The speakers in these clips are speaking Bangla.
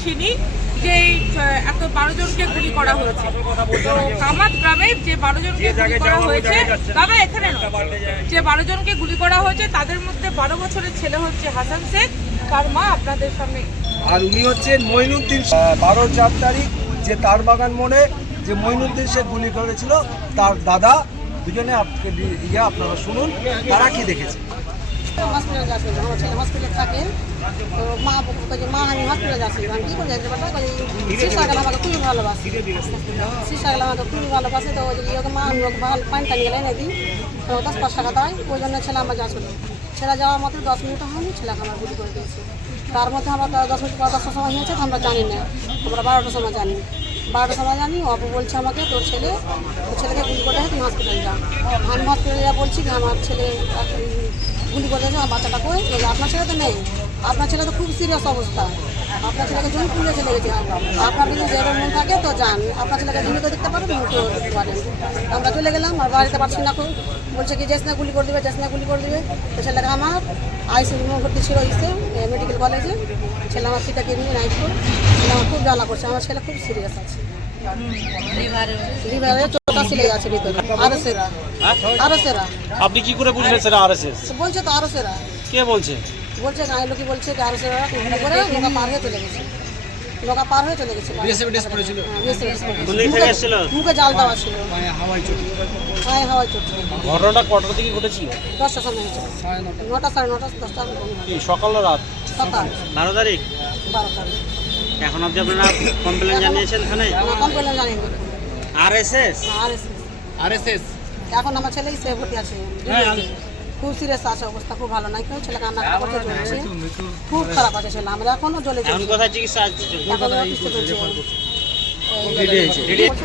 আসেনি যে এত 12 জনকে গুলি করা হয়েছে। তো কামাত গ্রামের যে 12 জনকে গুলি করা হয়েছে, দাদা এখানে যে 12 জনকে গুলি করা হয়েছে তাদের মধ্যে 12 বছরের ছেলে হচ্ছে হাসান শেখ, তার মা আপনাদের সামনে। আর উনি হচ্ছেন মঈনুদ্দিন। 12/4 তারিখ যে তার বাগান মোড়ে যে মঈনুদ্দিন শেখ গুলি করেছিল তার দাদা, দুজনে আপনারা শুনুন তারা কি দেখেছে। হসপিটালে যাচ্ছিল, আমার ছেলে হসপিটালে থাকে। তো মা আমি হসপিটালে যাচ্ছিলাম, কি করে যাইতে পারতাম? শিশা গেলাম, আমাকে খুবই ভালোবাসে, শিশা গেলাম আমাকে খুবই ভালোবাসে। তো ওকে মা আমি ওকে ভালো পানি টানি গেলে এনে দিই, তো 10-5 টাকা দেয়। ওই জন্য ছেলে আমার যাচ্ছিল। ছেলে যাওয়ার মাত্র 10 মিনিট হয়নি, ছেলেকে আমার গুলি করে দিয়েছে। তার মধ্যে আমরা 10 মিনিট পর 10টার সময় হয়েছে, তো আমরা জানি না, আমরা 12টার সময় জানি। 12টার সময় জানি, অপু বলছে আমাকে তোর ছেলেকে গুলি করে তুই হসপিটালে যা। আমি হসপিটালে যা বলছি যে আমার ছেলে গুলি করে দিয়েছে, আমার বাচ্চাটা কই? আপনার ছেলে তো নেই, আপনার ছেলে তো খুব সিরিয়াস অবস্থা, আপনার ছেলেকে জমি পুড়ে চলে গেছে। আপনার যদি যেরকম মন থাকে তো যান, আপনার ছেলেকে জীবিত দেখতে পারেন, মুখেও দেখতে পারেন। আমরা চলে গেলাম, আর বাড়িতে পারছি না, বলছে কি জেসনা গুলি করে দেবে, জেসনা গুলি করে দেবে। তো ছেলেকে আমার আইসিইউ ভর্তি ছিল মেডিকেল কলেজে। ছেলে আমার সিটা কিডনি নাইট করে, ছেলে আমার খুব জ্বালা করছে। আমার ছেলে খুব সিরিয়াস আছে, লিভারে চোটা ছিলে আছে ভিতরে। আরসেরা আপনি কি করে বুঝলেন সেটা আরএসএস? বলছে তো আরসেরা, কে বলছে? বলছে গাঁয়ের লোকই বলছে যে আরসেরা গুলি করে নৌকা পার হয়ে চলে গেছে, নৌকা পার হয়ে চলে গেছে। মুখে জাল দেওয়া ছিল, হাওয়ায় চোট। ঘটনাটা কটার দিকে ঘটেছিল? 10টার সময় হয়েছে, 9টা 9:30 10টা কি সকাল না রাত? সকাল 12 তারিখ। 12 তারিখ। এখন অবধি আপনারা কমপ্লেন জানিয়েছেন থানায়? কমপ্লেন জানিয়ে আরএসএস এখন আমার ছেলেই সে ভর্তি আছে, খুব সিরিয়াস আছে, অবস্থা খুব ভালো নাই। কেউ ছেলে কান্না করতে চলছে, খুব খারাপ আছে ছেলে। আমরা এখনো জ্বলে এখন কোথায় চিকিৎসা আছে?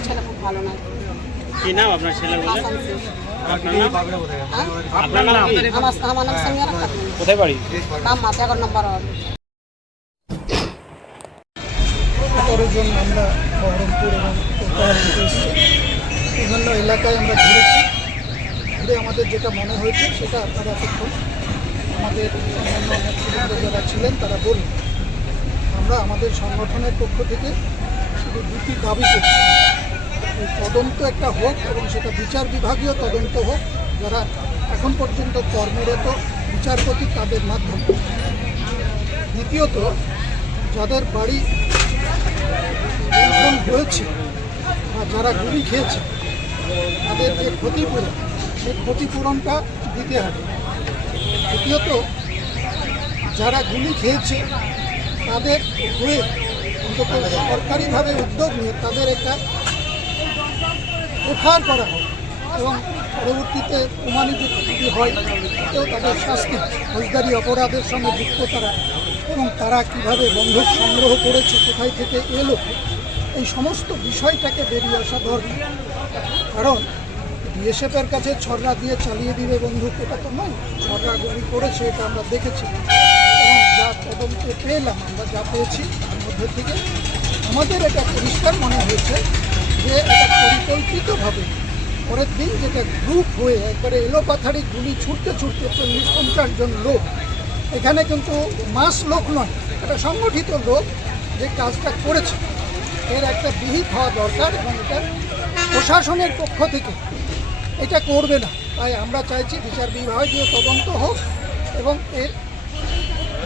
ছেলে খুব ভালো নাই। কি নাম আপনার ছেলে? হাসান শেখ। আপনার নাম কি? আমার নাম সামিয়া খাতুন, কোথায় বাড়ি? কাম্মা 11 নম্বর ওয়ার্ড। জন আমরা বহরমপুর এবং বিভিন্ন এলাকায় আমরা ঘুরেছি। ঘুরে আমাদের যেটা মনে হয়েছে সেটা আপনারা এতক্ষণ আমাদের অন্যান্য নেতৃবৃন্দ যারা ছিলেন তারা বলুন। আমরা আমাদের সংগঠনের পক্ষ থেকে শুধু দুটি দাবি করছি, এই তদন্ত একটা হোক এবং সেটা বিচার বিভাগীয় তদন্ত হোক, যারা এখন পর্যন্ত কর্মরত বিচারপতি তাদের মাধ্যমে। দ্বিতীয়ত, যাদের বাড়ি লুণ্ঠন হয়েছে বা যারা গুলি খেয়েছে তাদের যে ক্ষতিপূরণ, সেই ক্ষতিপূরণটা দিতে হবে। তৃতীয়ত, যারা গুলি খেয়েছে তাদের হয়ে অন্তত সরকারিভাবে উদ্যোগ নিয়ে তাদের একটা এফআইআর করা হয় এবং পরবর্তীতে প্রমাণিত যদি হয় তাতেও তাদের শাস্তি, ফৌজদারি অপরাধের সঙ্গে যুক্ত তারা এবং তারা কীভাবে বন্দুক সংগ্রহ করেছে, কোথায় থেকে এলো, এই সমস্ত বিষয়টাকে বেরিয়ে আসা দরকার। কারণ বিএসএফের কাছে ছড়া দিয়ে চালিয়ে দিবে বন্দুক, এটা তো নয়। ছড়া গুলি করেছে, এটা আমরা দেখেছি এবং যা তদন্তে পেলাম, আমরা যা পেয়েছি তার মধ্যে থেকে আমাদের এটা পরিষ্কার মনে হয়েছে যে এটা পরিকল্পিতভাবে পরের দিন যেটা গ্রুপ হয়ে একবারে এলোপাথারি গুলি ছুটতে 40-50 জন লোক, এখানে কিন্তু মাস লোক নয়, এটা সংগঠিত লোক যে কাজটা করেছে, এর একটা বিহিত হওয়া দরকার এবং এটা প্রশাসনের পক্ষ থেকে এটা করবে না। তাই আমরা চাইছি বিচার বিভাগীয় তদন্ত হোক এবং এর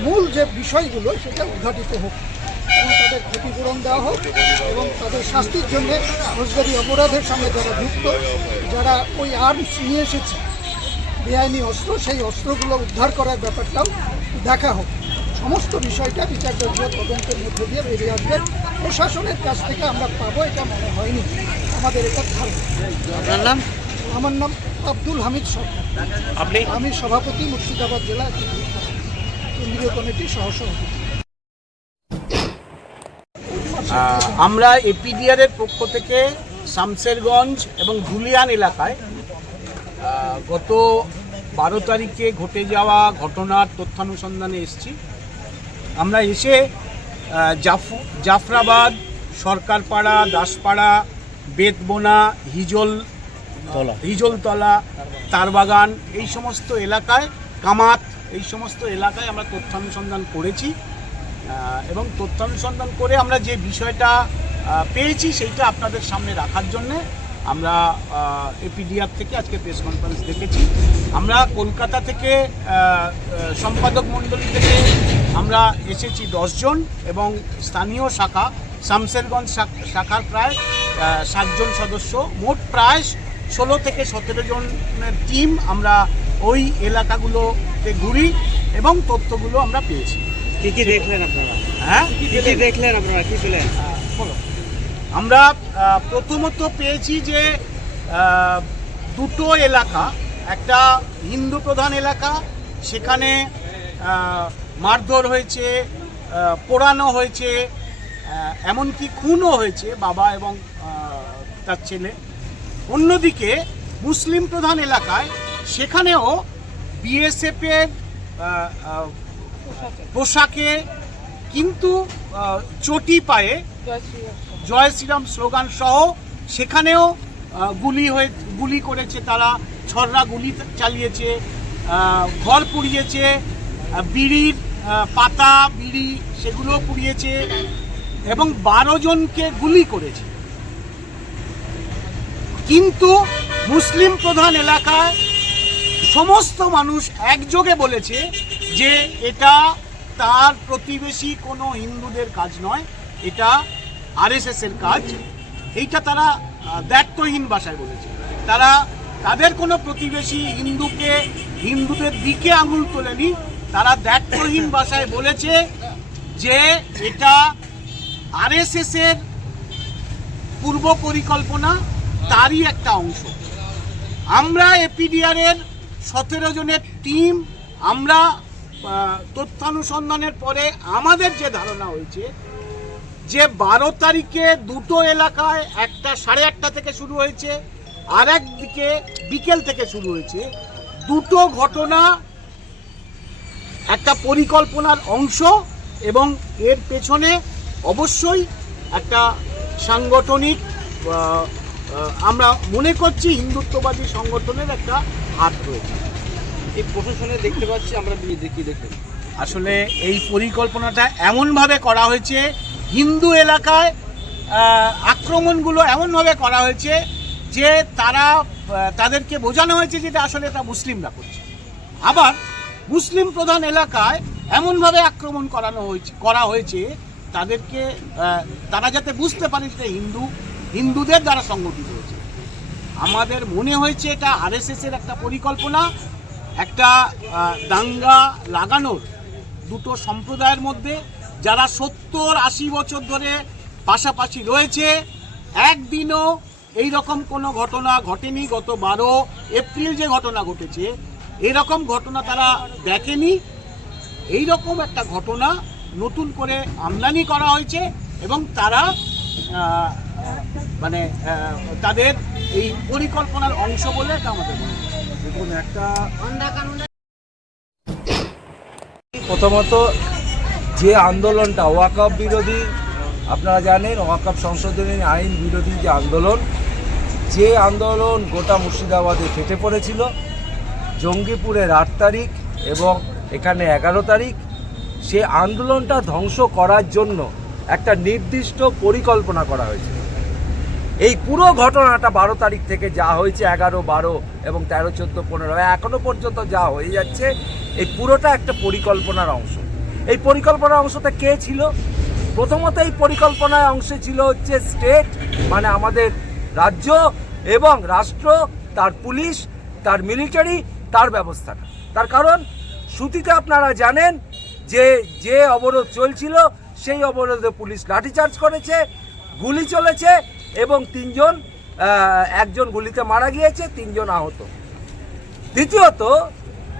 মূল যে বিষয়গুলো সেটা উদ্ঘাটিত হোক এবং তাদের ক্ষতিপূরণ দেওয়া হোক এবং তাদের শাস্তির জন্যে ফৌজদারি অপরাধের সঙ্গে যারা যুক্ত, যারা ওই আর্মস নিয়ে এসেছে বেআইনি অস্ত্র, সেই অস্ত্রগুলো উদ্ধার করার ব্যাপারটাও দেখা হোক। সমস্ত বিষয়টা বিচারবিভাগীয় তদন্তের মধ্যে দিয়ে বেরিয়ে আসবে। প্রশাসনের কাছ থেকে আমরা পাবো এটা মনে হয়নি, আমাদের এটা ধারণা। আপনার নাম? আমার নাম আব্দুল হামিদ সরকার। আপনি? আমি সভাপতি, মুর্শিদাবাদ জেলা কেন্দ্রীয় কমিটির সহসভাপতি। আমরা এপিডিআরের পক্ষ থেকে শামসেরগঞ্জ এবং ধুলিয়ান এলাকায় গত 12 তারিখে ঘটে যাওয়া ঘটনার তথ্যানুসন্ধানে এসেছি। আমরা এসে জাফরাবাদ, সরকারপাড়া, দাসপাড়া, বেতবোনা, হিজলতলা, তারবাগান, এই সমস্ত এলাকায়, কামাত, এই সমস্ত এলাকায় আমরা তথ্যানুসন্ধান করেছি এবং তথ্যানুসন্ধান করে আমরা যে বিষয়টা পেয়েছি সেইটা আপনাদের সামনে রাখার জন্যে আমরা এপিডিআর থেকে আজকে প্রেস কনফারেন্স ডেকেছি। আমরা কলকাতা থেকে সম্পাদক মণ্ডলী থেকে আমরা এসেছি 10 জন এবং স্থানীয় শাখা শামসেরগঞ্জ শাখার প্রায় 7 জন সদস্য, মোট প্রায় 16 থেকে 17 জনের টিম আমরা ওই এলাকাগুলোতে ঘুরি এবং তথ্যগুলো আমরা পেয়েছি। কি কি দেখলেন আপনারা? হ্যাঁ, কি কি দেখলেন আপনারা, কি পেলেন? আমরা প্রথমত পেয়েছি যে দুটো এলাকা, একটা হিন্দু প্রধান এলাকা, সেখানে মারধর হয়েছে, পোড়ানো হয়েছে, এমনকি খুনও হয়েছে বাবা এবং তার ছেলে। অন্যদিকে মুসলিম প্রধান এলাকায় সেখানেও বিএসএফের পোশাকে কিন্তু চটি পায়ে জয় শ্রীরাম স্লোগান সহ সেখানেও গুলি করেছে তারা, ছররা গুলি চালিয়েছে, ঘর পুড়িয়েছে, বিড়ির পাতা বিড়ি সেগুলো পুড়িয়েছে এবং 12 জনকে গুলি করেছে। কিন্তু মুসলিম প্রধান এলাকায় সমস্ত মানুষ একযোগে বলেছে যে এটা তার প্রতিবেশী কোনো হিন্দুদের কাজ নয়, এটা আরএসএস এর কাজ। এইটা তারা দায়িত্বহীন ভাষায় বলেছে। তারা তাদের কোনো প্রতিবেশী হিন্দুদের দিকে আঙুল তোলেনি, তারা দায়িত্বহীন ভাষায় বলেছে যে এটা আরএসএস এর পূর্ব পরিকল্পনা, তারই একটা অংশ। আমরা এপিডিআর এর 17 জনের টিম, আমরা তথ্যানুসন্ধানের পরে আমাদের যে ধারণা হয়েছে যে 12 তারিখে দুটো এলাকায়, একটা 8:30 থেকে শুরু হয়েছে, আর একদিকে বিকেল থেকে শুরু হয়েছে। দুটো ঘটনা একটা পরিকল্পনার অংশ এবং এর পেছনে অবশ্যই একটা সাংগঠনিক, আমরা মনে করছি হিন্দুত্ববাদী সংগঠনের একটা হাত রয়েছে। এই প্রশাসনে দেখতে পাচ্ছি আমরা দেখি আসলে এই পরিকল্পনাটা এমনভাবে করা হয়েছে, হিন্দু এলাকায় আক্রমণগুলো এমনভাবে করা হয়েছে যে তাদেরকে বোঝানো হয়েছে যে আসলে এটা মুসলিমরা করছে। আবার মুসলিম প্রধান এলাকায় এমনভাবে আক্রমণ করা হয়েছে তাদেরকে, তারা যাতে বুঝতে পারে যে হিন্দুদের দ্বারা সংগঠিত হয়েছে। আমাদের মনে হয়েছে এটা আরএসএস এর একটা পরিকল্পনা, একটা দাঙ্গা লাগানোর দুটো সম্প্রদায়ের মধ্যে, যারা 70-80 বছর ধরে পাশাপাশি রয়েছে। একদিনও এই রকম কোনো ঘটনা ঘটেনি। গত 12 এপ্রিল যে ঘটনা ঘটেছে, এরকম ঘটনা তারা দেখেনি। এই রকম একটা ঘটনা নতুন করে আমদানি করা হয়েছে এবং তারা মানে তাদের এই পরিকল্পনার অংশ বলে এটা আমাদের মনে হচ্ছে। দেখুন, একটা প্রথমত যে আন্দোলনটা ওয়াকফ বিরোধী, আপনারা জানেন ওয়াকফ সংশোধনী আইন বিরোধী যে আন্দোলন গোটা মুর্শিদাবাদে ফেটে পড়েছিল, জঙ্গিপুরের 8 তারিখ এবং এখানে 11 তারিখ, সে আন্দোলনটা ধ্বংস করার জন্য একটা নির্দিষ্ট পরিকল্পনা করা হয়েছে। এই পুরো ঘটনাটা 12 তারিখ থেকে যা হয়েছে, 11, 12 এবং 13, 14, 15 এখনো পর্যন্ত যা হয়ে যাচ্ছে, এই পুরোটা একটা পরিকল্পনার অংশ। এই পরিকল্পনার অংশটা কে ছিল? প্রথমত এই পরিকল্পনার অংশে ছিল হচ্ছে স্টেট, মানে আমাদের রাজ্য এবং রাষ্ট্র, তার পুলিশ, তার মিলিটারি, তার ব্যবস্থাটা। তার কারণ শ্রুতিতে আপনারা জানেন যে অবরোধ চলছিল, সেই অবরোধে পুলিশ লাঠিচার্জ করেছে, গুলি চলেছে এবং একজন গুলিতে মারা গিয়েছে, 3 জন আহত। দ্বিতীয়ত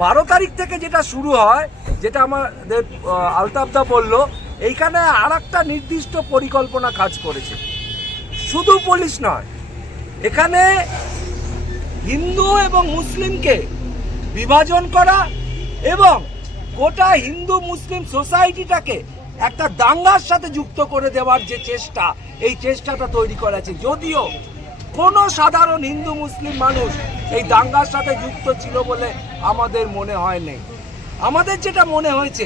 12 তারিখ থেকে যেটা শুরু হয়, যেটা আমাদের আলতাফদা বলল, এইখানে আর একটা নির্দিষ্ট পরিকল্পনা কাজ করেছে। শুধু পুলিশ নয়, এখানে হিন্দু এবং মুসলিমকে বিভাজন করা এবং গোটা হিন্দু মুসলিম সোসাইটিটাকে একটা দাঙ্গার সাথে যুক্ত করে দেওয়ার যে চেষ্টা, এই চেষ্টাটা তৈরি করেছে। যদিও কোনো সাধারণ হিন্দু মুসলিম মানুষ এই দাঙ্গার সাথে যুক্ত ছিল বলে আমাদের মনে হয় নেই। আমাদের যেটা মনে হয়েছে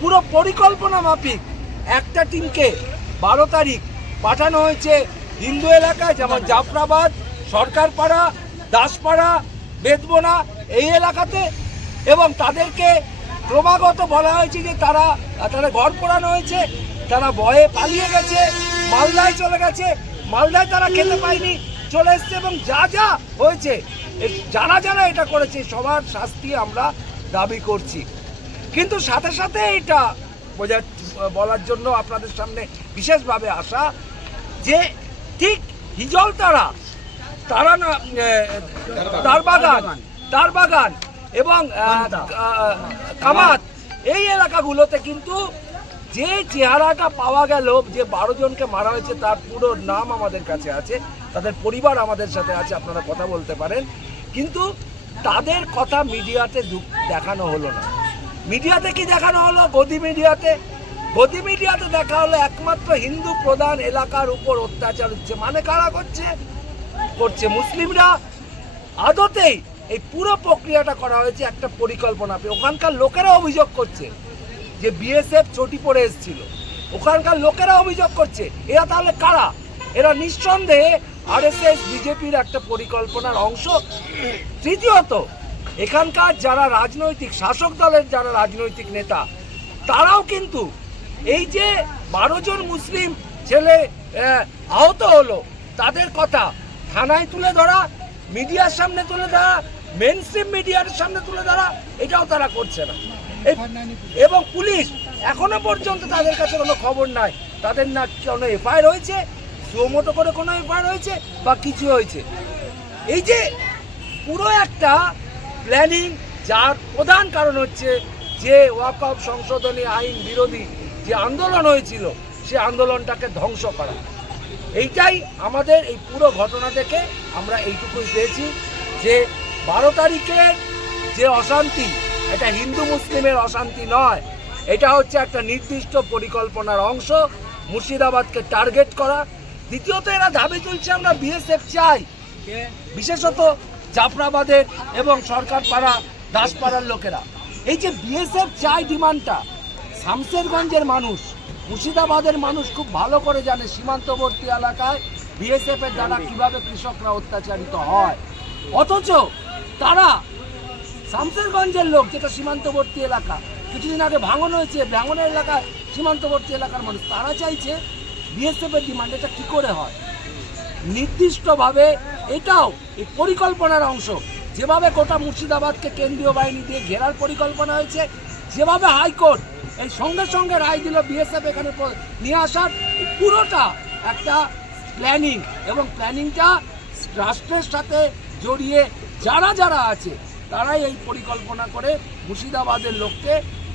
পুরো পরিকল্পনা মাফিক একটা টিমকে 12 তারিখ পাঠানো হয়েছে হিন্দু এলাকায়, যেমন জাফরাবাদ, সরকারপাড়া, দাসপাড়া, বেদবোনা এই এলাকাতে, এবং তাদেরকে ক্রমাগত বলা হয়েছে যে তারা ঘর পোড়ানো হয়েছে, তারা ভয়ে পালিয়ে গেছে, মালদায় চলে গেছে, মালদায় তারা খেতে পায়নি, চলে এসছে, এবং যা যা হয়েছে যারা যারা এটা করেছে সবার শাস্তি আমরা দাবি করছি। কিন্তু সাথে সাথে এটা বলার জন্য আপনাদের সামনে বিশেষভাবে আসা যে ঠিক তারা না তারবাগান এবং কামাত এই এলাকাগুলোতে কিন্তু যে চেহারাটা পাওয়া গেল, যে 12 জনকে মারা হয়েছে তার পুরো নাম আমাদের কাছে আছে, তাদের পরিবার আমাদের সাথে আছে, আপনারা কথা বলতে পারেন, কিন্তু তাদের কথা মিডিয়াতে দেখানো হলো না। মিডিয়াতে কি দেখানো হলো? গদি মিডিয়াতে দেখা হলো একমাত্র হিন্দু প্রধান এলাকার উপর অত্যাচার হচ্ছে। মানে কারা করছে মুসলিমরা। আদতেই এই পুরো প্রক্রিয়াটা করা হয়েছে একটা পরিকল্পনা। ওখানকার লোকেরা অভিযোগ করছে যে বিএসএফ চটি পড়ে এসেছিল, ওখানকার লোকেরা অভিযোগ করছে। এরা তাহলে কারা? এরা নিঃসন্দেহে আরএসএস বিজেপির একটা পরিকল্পনার অংশ। তৃতীয়ত, এখানকার যারা রাজনৈতিক শাসক দলের যারা রাজনৈতিক নেতা, তারাও কিন্তু এই যে 12 জন মুসলিম ছেলে আহত হলো, তাদের কথা থানায় তুলে ধরা, মিডিয়ার সামনে তুলে ধরা, মেন স্ট্রিম মিডিয়ার সামনে তুলে ধরা, এটাও তারা করছে না। এবং পুলিশ এখনো পর্যন্ত তাদের কাছে কোনো খবর নাই, তাদের না কোনো এফআইআর হয়েছে, সুমোটো করে কোনো এফআইআর হয়েছে বা কিছু হয়েছে। এই যে পুরো একটা প্ল্যানিং, যার প্রধান কারণ হচ্ছে যে ওয়াকফ সংশোধনী আইন বিরোধী যে আন্দোলন হয়েছিল, সে আন্দোলনটাকে ধ্বংস করা। এইটাই আমাদের এই পুরো ঘটনা থেকে আমরা এইটুকুই পেয়েছি যে 12 তারিখের যে অশান্তি, এটা হিন্দু মুসলিমের অশান্তি নয়, এটা হচ্ছে একটা নির্দিষ্ট পরিকল্পনার অংশ, মুর্শিদাবাদকে টার্গেট করা। দ্বিতীয়ত, এরা দাবি তুলছে আমরা বিএসএফ চাই, বিশেষত জাফরাবাদের এবং সরকারপাড়া, দাসপাড়ার লোকেরা। এই যে বিএসএফ চাই ডিমান্ডটা, শামসেরগঞ্জের মানুষ, মুর্শিদাবাদের মানুষ খুব ভালো করে জানে সীমান্তবর্তী এলাকায় বিএসএফ এর দ্বারা কিভাবে কৃষকরা অত্যাচারিত হয়। অথচ তারা শামসেরগঞ্জের লোক, যেটা সীমান্তবর্তী এলাকা, কিছুদিন আগে ভাঙন হয়েছে, ভাঙনের এলাকায় সীমান্তবর্তী এলাকার মানুষ, তারা চাইছে বিএসএফ এর ডিমান্ড। এটা কি করে হয়? নির্দিষ্টভাবে এটাও এই পরিকল্পনার অংশ। যেভাবে গোটা মুর্শিদাবাদকে কেন্দ্রীয় বাহিনী দিয়ে ঘেরার পরিকল্পনা হয়েছে, যেভাবে হাইকোর্ট এই সঙ্গে সঙ্গে রায় দিল বিএসএফ এখানে নিয়ে আসার, পুরোটা একটা প্ল্যানিং, এবং প্ল্যানিংটা রাষ্ট্রের সাথে জড়িয়ে যারা যারা আছে তারাই এই পরিকল্পনা করে মুর্শিদাবাদের লোককে,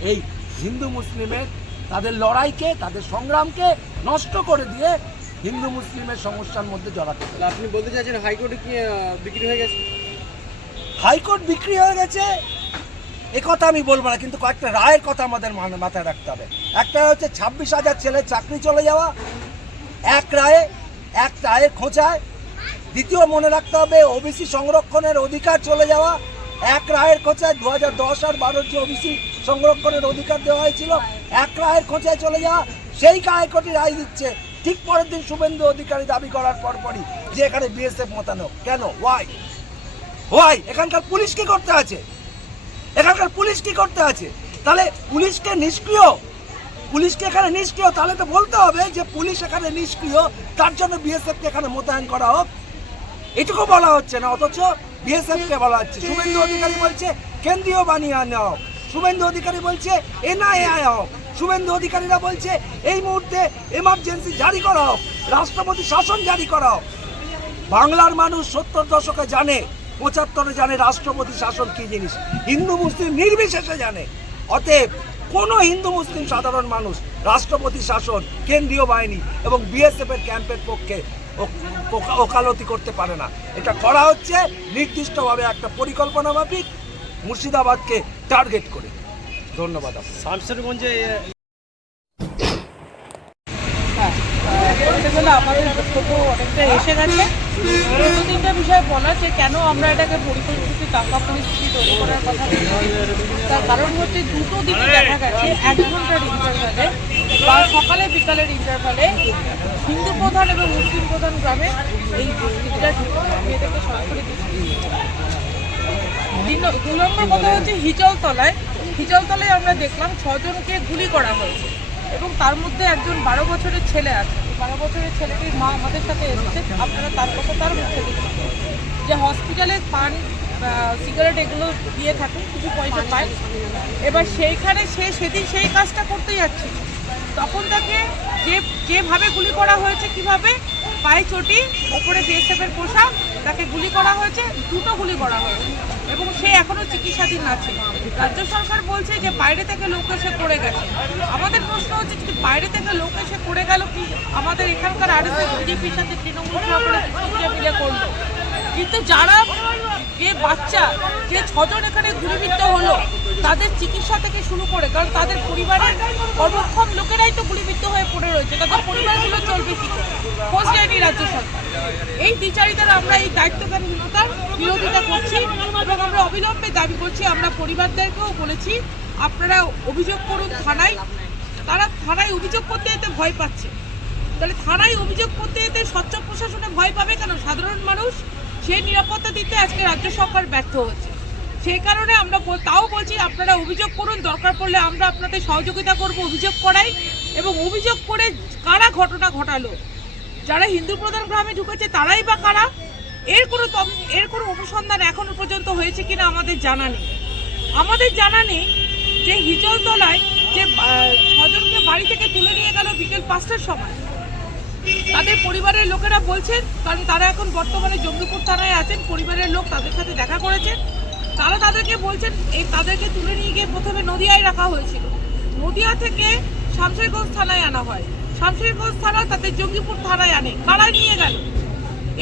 এই হিন্দু মুসলিমের তাদের লড়াইকে, তাদের সংগ্রামকে নষ্ট করে দিয়ে হিন্দু মুসলিমের সমস্যার মধ্যে জড়াতে। আপনি বলতে চাইছেন হাইকোর্টে কি বিক্রি হয়ে গেছে? হাইকোর্ট বিক্রি হয়ে গেছে একথা আমি বলবো না, কিন্তু কয়েকটা রায়ের কথা আমাদের মাথায় রাখতে হবে। একটা হচ্ছে 26,000 ছেলের চাকরি চলে যাওয়া এক রায়ের খোঁচায়। দ্বিতীয়, মনে রাখতে হবে ওবিসি সংরক্ষণের অধিকার চলে যাওয়া এক রায়ের খোঁচায়। 2010 আর 12 যে ওবিসি সংরক্ষণের অধিকার দেওয়া হয়েছিল, এক রায়ের খোঁচায় চলে যাওয়া। সেই হাইকোর্টই রায় দিচ্ছে ঠিক পরের দিন শুভেন্দু অধিকারী দাবি করার পরপরই যে এখানে বিএসএফ মোতানো। কেন? ওয়াই? এখানকার পুলিশ কি করতে আছে? তাহলে পুলিশকে এখানে নিষ্ক্রিয়, তাহলে তো বলতে হবে যে পুলিশ এখানে নিষ্ক্রিয়, তার জন্য বিএসএফকে এখানে মোতায়েন করা হোক। এটুকু বলা হচ্ছে না, অথচ বিএসএফকে বলা হচ্ছে। শুভেন্দু অধিকারী বলছে কেন্দ্রীয় বানিয়ে আনা হোক, শুভেন্দু অধিকারী বলছে এনআইএ হোক, শুভেন্দু অধিকারীরা বলছে এই মুহূর্তে এমার্জেন্সি জারি করা হোক, রাষ্ট্রপতি শাসন জারি করা হোক। বাংলার মানুষ 70 দশকে জানে, 75-এ জানে রাষ্ট্রপতি শাসন কি জিনিস, হিন্দু মুসলিম নির্বিশেষে জানে। অতএব কোনো হিন্দু মুসলিম সাধারণ মানুষ রাষ্ট্রপতি শাসন, কেন্দ্রীয় বাহিনী এবং বিএসএফ এর ক্যাম্পের পক্ষে ওকালতি করতে পারে না। এটা করা হচ্ছে নির্দিষ্টভাবে একটা পরিকল্পনা মাফিক, মুর্শিদাবাদকে টার্গেট করে। ধন্যবাদ। শামসেরগঞ্জে আমাদের বক্তব্য অনেকটা এসে গেছে। দুটো তিনটা বিষয় বলা যে কেন আমরা এটাকে পরিস্থিতি দাঙ্গা পরিস্থিতি তৈরি করার কথা বলছি। তার কারণ হচ্ছে দুটো দিকে দেখা গেছে 1 ঘন্টার ইন্টারভ্যালে বা সকালে বিকালের ইন্টারভ্যালে হিন্দু প্রধান এবং মুসলিম প্রধান গ্রামে এই মেয়েদেরকে সরাসরি দুই নম্বর কথা হচ্ছে হিজলতলায় আমরা দেখলাম 6 জনকে গুলি করা হয়েছে এবং তার মধ্যে একজন 12 বছরের ছেলে আছে। 12 বছরের ছেলেটির মা আমাদের সাথে এসেছে, আপনারা তার কথা তার মুখ থেকে যে হসপিটালে পান সিগারেট এগুলো দিয়ে থাকে, কিছু পয়সা পায়। এবার সেইখানে সে সেদিন সেই কাজটা করতে যাচ্ছে, তখন তাকে যেভাবে গুলি করা হয়েছে, কিভাবে পায়ে চটি, ওপরে বিএসএফের পোশাক, তাকে গুলি করা হয়েছে, দুটো গুলি করা হয়েছে এবং সে এখনো চিকিৎসাধীন আছে। রাজ্য সরকার বলছে যে বাইরে থেকে লোক এসে করে গেছে। আমাদের প্রশ্ন হচ্ছে যে বাইরে থেকে লোক এসে করে গেল কি আমাদের এখানকার আরএসএস বিজেপির সাথে তৃণমূল সরকারের মিলে করলো, কিন্তু যারা যে বাচ্চা যে 6 জন এখানে গুলিবিদ্ধ হলো তাদের চিকিৎসা থেকে শুরু করে, কারণ তাদের পরিবারের কর্মক্ষম লোকেরাই তো গুলিবিদ্ধ হয়ে পড়ে রয়েছে, তাদের পরিবারগুলো চলবে কি করে? খোঁজ নেয়নি রাজ্য সরকার। এই বিচারিতার আমরা এই দায়িত্বজ্ঞানহীনতার বিরোধিতা করছি এবং আমরা অবিলম্বে দাবি করছি। আমরা পরিবারদেরকেও বলেছি আপনারা অভিযোগ করুন থানায়। তারা থানায় অভিযোগ করতে যেতে ভয় পাচ্ছে, তাহলে থানায় অভিযোগ করতে যেতে স্বচ্ছ প্রশাসনে ভয় পাবে কেন? সাধারণ মানুষ সেই নিরাপত্তা দিতে আজকে রাজ্য সরকার ব্যর্থ হচ্ছে। সেই কারণে আমরা তাও বলছি আপনারা অভিযোগ করুন, দরকার পড়লে আমরা আপনাদের সহযোগিতা করব অভিযোগ করাই। এবং অভিযোগ করে কারা ঘটনা ঘটালো, যারা হিন্দু প্রধান গ্রামে ঢুকেছে তারাই বা কারা, এর কোনো অনুসন্ধান এখনো পর্যন্ত হয়েছে কিনা আমাদের জানা নেই। আমাদের জানা নেই যে হিজলতলায় যে 6 জনকে বাড়ি থেকে তুলে নিয়ে গেল বিকেল 5টার সময়, তাদের পরিবারের লোকেরা বলছেন, কারণ তারা এখন বর্তমানে জঙ্গিপুর থানায় আছেন, পরিবারের লোক তাদের সাথে দেখা করেছেন, তারা তাদেরকে বলছেন তাদেরকে তুলে নিয়ে গিয়ে প্রথমে নদিয়ায় রাখা হয়েছিল, নদিয়া থেকে শামশেরগঞ্জ থানায় আনা হয়, শামশেরগঞ্জ থানা তাদের জঙ্গিপুর থানায় আনে। কারা নিয়ে গেল?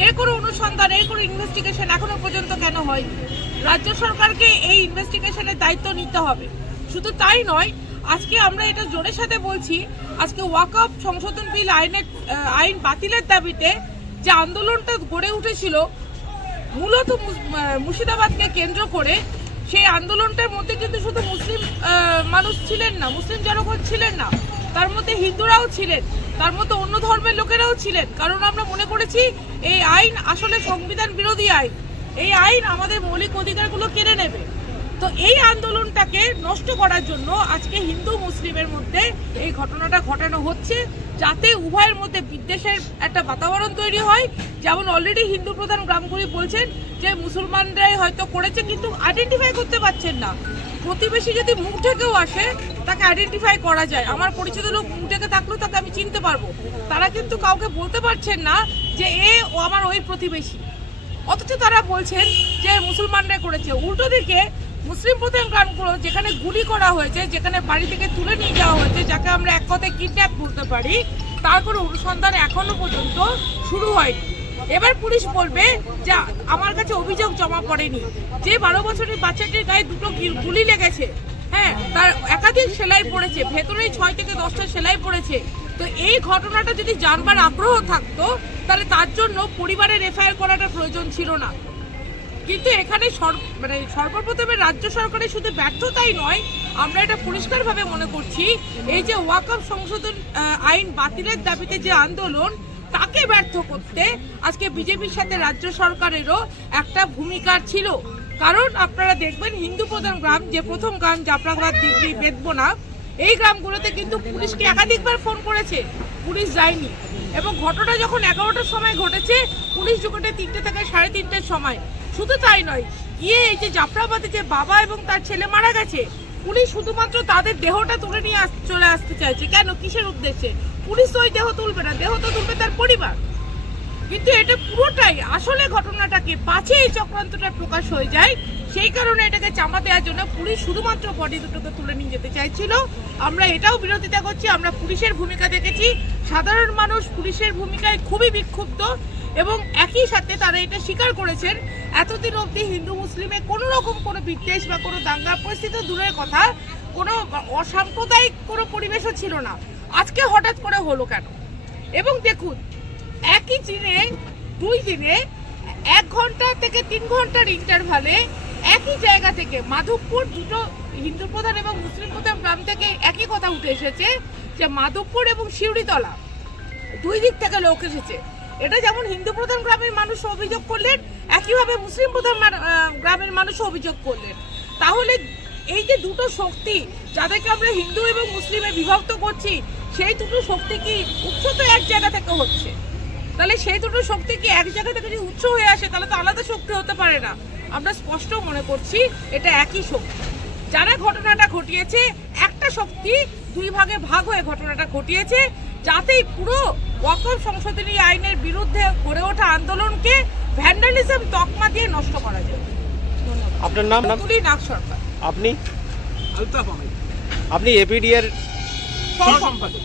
এর কোনো অনুসন্ধান, এর কোনো ইনভেস্টিগেশন এখনো পর্যন্ত কেন হয়নি? রাজ্য সরকারকে এই ইনভেস্টিগেশনের দায়িত্ব নিতে হবে। শুধু তাই নয়, আজকে আমরা এটা জোরের সাথে বলছি, আজকে ওয়াকফ সংশোধন বিল আইন বাতিলের দাবিতে যে আন্দোলনটা গড়ে উঠেছিল মূলত মুর্শিদাবাদকে কেন্দ্র করে, সেই আন্দোলনটার মধ্যে কিন্তু শুধু মুসলিম মানুষ ছিলেন না, মুসলিম জনগণ ছিলেন না, তার মধ্যে হিন্দুরাও ছিলেন, তার মধ্যে অন্য ধর্মের লোকেরাও ছিলেন। কারণ আমরা মনে করেছি এই আইন আসলে সংবিধান বিরোধী আইন, এই আইন আমাদের মৌলিক অধিকারগুলো কেড়ে নেবে। তো এই আন্দোলনটাকে নষ্ট করার জন্য আজকে হিন্দু মুসলিমের মধ্যে এই ঘটনাটা ঘটানো হচ্ছে, যাতে উভয়ের মধ্যে বিদ্বেষের একটা বাতাবরণ তৈরি হয়। যেমন অলরেডি হিন্দু প্রধান গ্রামগুলি বলছেন যে মুসলমানরাই হয়তো করেছে, কিন্তু আইডেন্টিফাই করতে পারছেন না। প্রতিবেশী যদি মুখ ঢেকেও আসে তাকে আইডেন্টিফাই করা যায়, আমার পরিচিত লোক মুখ ঢেকে থাকলেও তাকে আমি চিনতে পারবো। তারা কিন্তু কাউকে বলতে পারছেন না যে ও আমার ওই প্রতিবেশী, অথচ তারা বলছেন যে মুসলমানরা করেছে। উল্টো দিকে মুসলিম প্রধান গ্রামগুলো যেখানে গুলি করা হয়েছে, যেখানে বাড়ি থেকে তুলে নিয়ে যাওয়া হয়েছে, যাকে আমরা এক কথায় কিডন্যাপ বলতে পারি, তার কোনো অনুসন্ধান এখনো পর্যন্ত শুরু হয়নি। এবার পুলিশ বলবে যে আমার কাছে অভিযোগ জমা পড়েনি। যে 12 বছরের বাচ্চাটির গায়ে 2টো গুলি লেগেছে, হ্যাঁ, তার একাধিক সেলাই পড়েছে, ভেতরেই 6 থেকে 10টা সেলাই পড়েছে। তো এই ঘটনাটা যদি জানবার আগ্রহ থাকতো তাহলে তার জন্য পরিবারের এফআইআর করাটা প্রয়োজন ছিল না। কিন্তু এখানে সর্বপ্রথমে রাজ্য সরকারের শুধু ব্যর্থতাই নয়, আমরা এটা পরিষ্কারভাবে মনে করছি এই যে ওয়াকফ সংশোধন আইন বাতিলের দাবিতে যে আন্দোলন, তাকে ব্যর্থ করতে আজকে বিজেপির সাথে রাজ্য সরকারেরও একটা ভূমিকা ছিল। কারণ আপনারা দেখবেন হিন্দু প্রধান গ্রাম, যে প্রথম গ্রাম জাফরাবাদ, দিঘি, বেদবোনা, এই গ্রামগুলোতে কিন্তু পুলিশকে একাধিকবার ফোন করেছে, পুলিশ যায়নি। এবং ঘটনা যখন 11টার সময় ঘটেছে, পুলিশ ঢুকেছে 3টে থেকে 3:30টার সময়। শুধু তাই নয়, গিয়ে এই যে জাফরাবাদে যে বাবা এবং তার ছেলে মারা গেছে, পুলিশ শুধুমাত্র তাদের দেহটা তুলে নিয়ে চলে আসতে চাইছে। কেন? কিসের উদ্দেশ্যে? পুলিশ তো ওই দেহ তুলবে না, দেহ তো তুলবে তার পরিবার। কিন্তু এটা পুরোটাই আসলে ঘটনাটাকে পাছে এই চক্রান্তটা প্রকাশ হয়ে যায়, সেই কারণে এটাকে চাপা দেওয়ার জন্য পুলিশ শুধুমাত্র বডি দুটোকে তুলে নিয়ে যেতে চাইছিল। আমরা এটাও বিরোধিতা করছি। আমরা পুলিশের ভূমিকা দেখেছি, সাধারণ মানুষ পুলিশের ভূমিকায় খুবই বিক্ষুব্ধ এবং একই সাথে তারা এটা স্বীকার করেছেন এতদিন অবধি হিন্দু মুসলিমে কোনো রকম কোনো বিদ্বেষ বা কোনো দাঙ্গা পরিস্থিতি দূরের কথা, কোনো অসাম্প্রদায়িক কোনো পরিবেশও ছিল না। আজকে হঠাৎ করে হলো কেন? এবং দেখুন, একই দিনে 2 দিনে 1 ঘন্টা থেকে 3 ঘন্টার ইন্টারভালে একই জায়গা থেকে মাধবপুর, দুটো হিন্দু প্রধান এবং মুসলিম প্রধান গ্রাম থেকে একই কথা উঠে এসেছে যে মাধবপুর এবং শিউড়িতলা 2 দিক থেকে লোক এসেছে। এটা যেমন হিন্দু প্রধান গ্রামের মানুষ অভিযোগ করলেন, একইভাবে মুসলিম প্রধান গ্রামের মানুষ অভিযোগ করলেন। তাহলে এই যে দুটো শক্তি যাদেরকে আমরা হিন্দু এবং মুসলিমে বিভক্ত করছি, সেই দুটো শক্তি কি উৎস তো এক জায়গা থেকে হচ্ছে, তাহলে সেই দুটো শক্তি কি এক জায়গা থেকে যদি উৎস হয়ে আসে তাহলে তো আলাদা শক্তি হতে পারে না। আমরা স্পষ্ট মনে করছি এটা একই শক্তি। যারা ঘটনাটা ঘটিয়েছে একটা শক্তি 2 ভাগে ভাগ হয়ে ঘটনাটা ঘটিয়েছে, যাতেই পুরো ওয়াকফ সংশোধনী আইনের বিরুদ্ধে গড়ে ওঠা আন্দোলনকে ভ্যান্ডালিজম তকমা দিয়ে নষ্ট করা যায়। আপনার নাম? তুলি নাগ সরকার। আপনি? আলতাফ আহমেদ, আপনি এপিডি এর সম্পাদক।